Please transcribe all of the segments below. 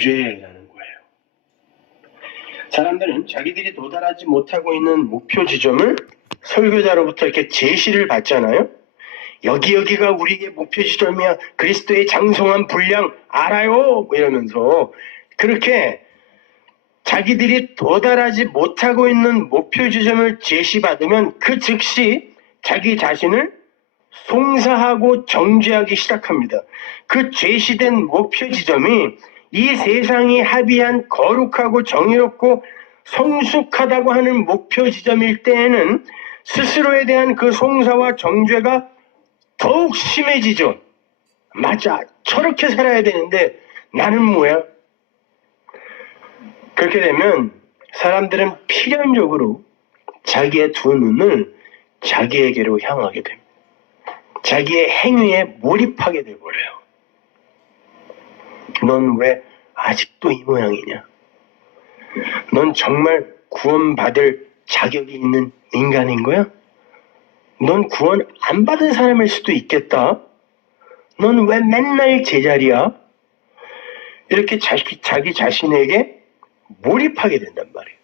죄라는 거예요. 사람들은 자기들이 도달하지 못하고 있는 목표 지점을 설교자로부터 이렇게 제시를 받잖아요. 여기가 우리의 목표 지점이야. 그리스도의 장성한 분량 알아요. 이러면서 그렇게 자기들이 도달하지 못하고 있는 목표 지점을 제시받으면 그 즉시 자기 자신을 송사하고 정죄하기 시작합니다. 그 제시된 목표 지점이 이 세상이 합의한 거룩하고 정의롭고 성숙하다고 하는 목표 지점일 때에는 스스로에 대한 그 송사와 정죄가 더욱 심해지죠. 맞아, 저렇게 살아야 되는데 나는 뭐야? 그렇게 되면 사람들은 필연적으로 자기의 두 눈을 자기에게로 향하게 됩니다. 자기의 행위에 몰입하게 돼버려요. 넌 왜 아직도 이 모양이냐? 넌 정말 구원받을 자격이 있는 인간인 거야? 넌 구원 안 받은 사람일 수도 있겠다. 넌 왜 맨날 제자리야? 이렇게 자기 자신에게 몰입하게 된단 말이에요.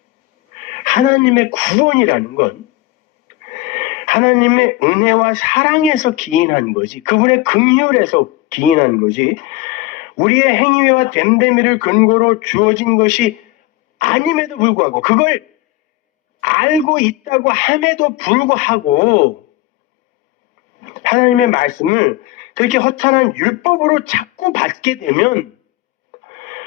하나님의 구원이라는 건 하나님의 은혜와 사랑에서 기인한 거지. 그분의 긍휼에서 기인한 거지. 우리의 행위와 됨됨이를 근거로 주어진 것이 아님에도 불구하고 그걸 알고 있다고 함에도 불구하고 하나님의 말씀을 그렇게 허탄한 율법으로 자꾸 받게 되면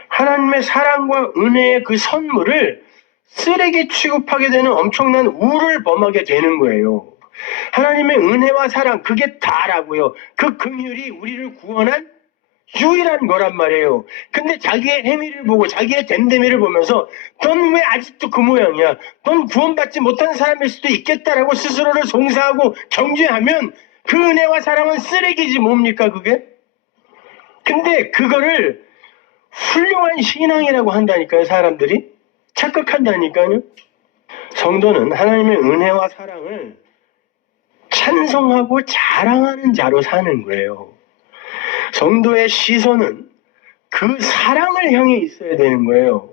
하나님의 사랑과 은혜의 그 선물을 쓰레기 취급하게 되는 엄청난 우를 범하게 되는 거예요. 하나님의 은혜와 사랑 그게 다라고요. 그 긍휼이 우리를 구원한 유일한 거란 말이에요. 근데 자기의 행위를 보고 자기의 됨됨이를 보면서 넌 왜 아직도 그 모양이야? 넌 구원받지 못한 사람일 수도 있겠다라고 스스로를 송사하고 정죄하면 그 은혜와 사랑은 쓰레기지 뭡니까 그게? 근데 그거를 훌륭한 신앙이라고 한다니까요. 사람들이 착각한다니까요. 성도는 하나님의 은혜와 사랑을 찬송하고 자랑하는 자로 사는 거예요. 성도의 시선은 그 사랑을 향해 있어야 되는 거예요.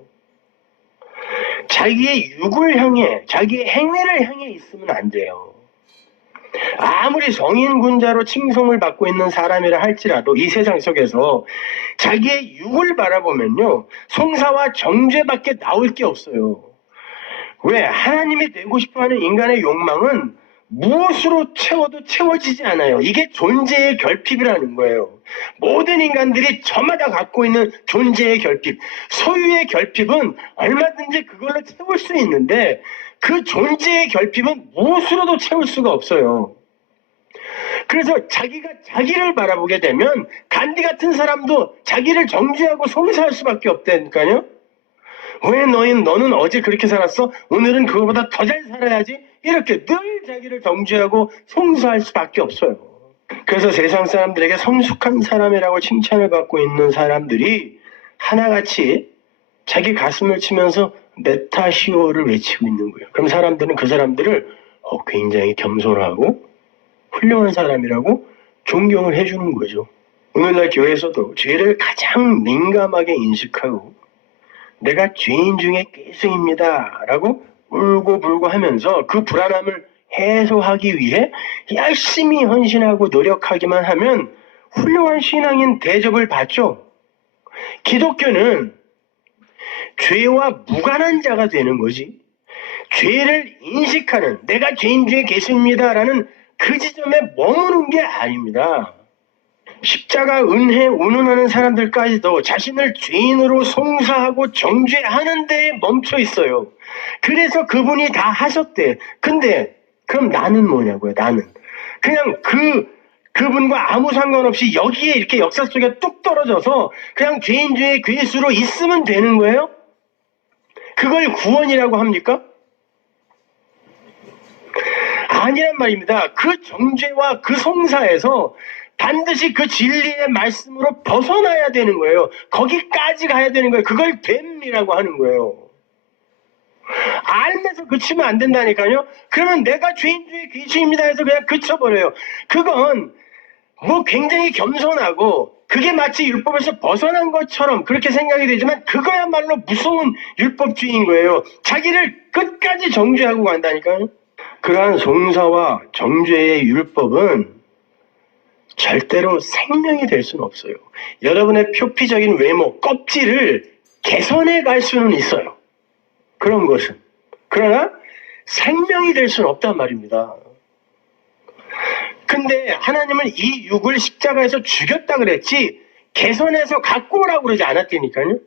자기의 육을 향해, 자기의 행위를 향해 있으면 안 돼요. 아무리 성인군자로 칭송을 받고 있는 사람이라 할지라도 이 세상 속에서 자기의 육을 바라보면요, 송사와 정죄밖에 나올 게 없어요. 왜? 하나님이 되고 싶어하는 인간의 욕망은 무엇으로 채워도 채워지지 않아요. 이게 존재의 결핍이라는 거예요. 모든 인간들이 저마다 갖고 있는 존재의 결핍, 소유의 결핍은 얼마든지 그걸로 채울 수 있는데 그 존재의 결핍은 무엇으로도 채울 수가 없어요. 그래서 자기가 자기를 바라보게 되면 간디 같은 사람도 자기를 정죄하고 송사할 수밖에 없다니까요. 왜 너는 어제 그렇게 살았어? 오늘은 그거보다 더 잘 살아야지? 이렇게 늘 자기를 정죄하고 송사할 수밖에 없어요. 그래서 세상 사람들에게 성숙한 사람이라고 칭찬을 받고 있는 사람들이 하나같이 자기 가슴을 치면서 메타시오를 외치고 있는 거예요. 그럼 사람들은 그 사람들을 굉장히 겸손하고 훌륭한 사람이라고 존경을 해주는 거죠. 오늘날 교회에서도 죄를 가장 민감하게 인식하고 내가 죄인 중에 꾀승입니다 라고 울고불고 하면서 그 불안함을 해소하기 위해 열심히 헌신하고 노력하기만 하면 훌륭한 신앙인 대접을 받죠. 기독교는 죄와 무관한 자가 되는 거지. 죄를 인식하는 내가 죄인 중에 꾀승입니다라는 그 지점에 머무는 게 아닙니다. 십자가 은혜 운운하는 사람들까지도 자신을 죄인으로 송사하고 정죄하는 데에 멈춰 있어요. 그래서 그분이 다 하셨대. 근데 그럼 나는 뭐냐고요. 나는 그냥 그분과 아무 상관없이 여기에 이렇게 역사 속에 뚝 떨어져서 그냥 죄인 중에 괴수로 있으면 되는 거예요? 그걸 구원이라고 합니까? 아니란 말입니다. 그 정죄와 그 송사에서 반드시 그 진리의 말씀으로 벗어나야 되는 거예요. 거기까지 가야 되는 거예요. 그걸 됨이라고 하는 거예요. 알면서 그치면 안 된다니까요. 그러면 내가 죄인 중에 귀신입니다 해서 그냥 그쳐버려요. 그건 뭐 굉장히 겸손하고 그게 마치 율법에서 벗어난 것처럼 그렇게 생각이 되지만 그거야말로 무서운 율법주의인 거예요. 자기를 끝까지 정죄하고 간다니까요. 그러한 송사와 정죄의 율법은 절대로 생명이 될 수는 없어요. 여러분의 표피적인 외모, 껍질을 개선해 갈 수는 있어요. 그런 것은. 그러나 생명이 될 수는 없단 말입니다. 근데 하나님은 이 육을 십자가에서 죽였다 그랬지 개선해서 갖고 오라고 그러지 않았다니까요.